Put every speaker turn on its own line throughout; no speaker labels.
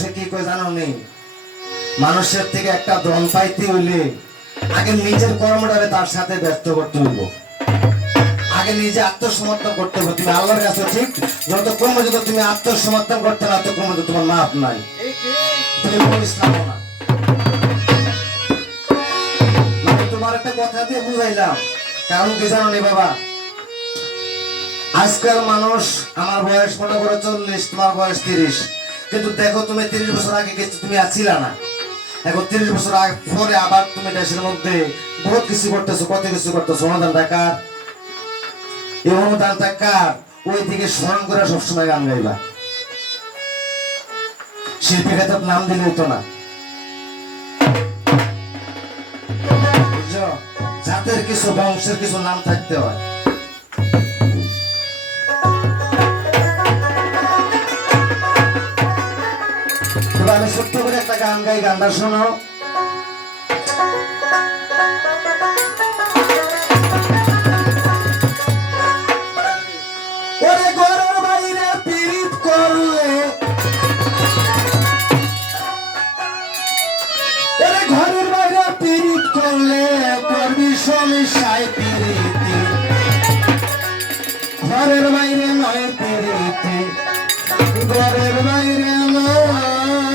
মানুষে কি কয় জানো নেই মানুষের থেকে একটা ধন পাইতে হইলে আগে নিজের কর্মটারে তার সাথে ব্যস্ত করতে হইব। আগে নিজে আত্মসমর্পণ করতে হবে তুমি আল্লাহর কাছে ঠিক? যতক্ষণ পর্যন্ত তুমি আত্মসমর্পণ করতে না, ততক্ষণ পর্যন্ত তোমার মাপ নাই। তুমি না না মানে তোমার একটা কথা দিয়ে বুঝাইলাম। কারণ কি জানো নি বাবা? আজকাল মানুষ, আমার বয়স মনে করো চল্লিশ, তোমার বয়স তিরিশ। কিন্তু দেখো তুমি তিরিশ বছর আগে কিছু তুমি আছিলা না। এখন তিরিশ বছর আগে পরে আবার তুমি দেশের মধ্যে বহুত কিছু করতেছো, কত কিছু করতেছো। অনুদান টাকার এই অনুদান টাকার ওই দিকে স্মরণ করে সবসময় গান গাইবা। শিল্পী খাতার নাম দিলে হতো না। জাতের কিছু, বংশের কিছু নাম থাকতে হয়। গান গাই, গানটা শোনো ঘরের বাইরে পীড়িত করলে করবি সমস্যায় পীড়িতি। ঘরের নয় পীড়িতি। ঘরের বাইরে নয়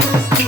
Thank you.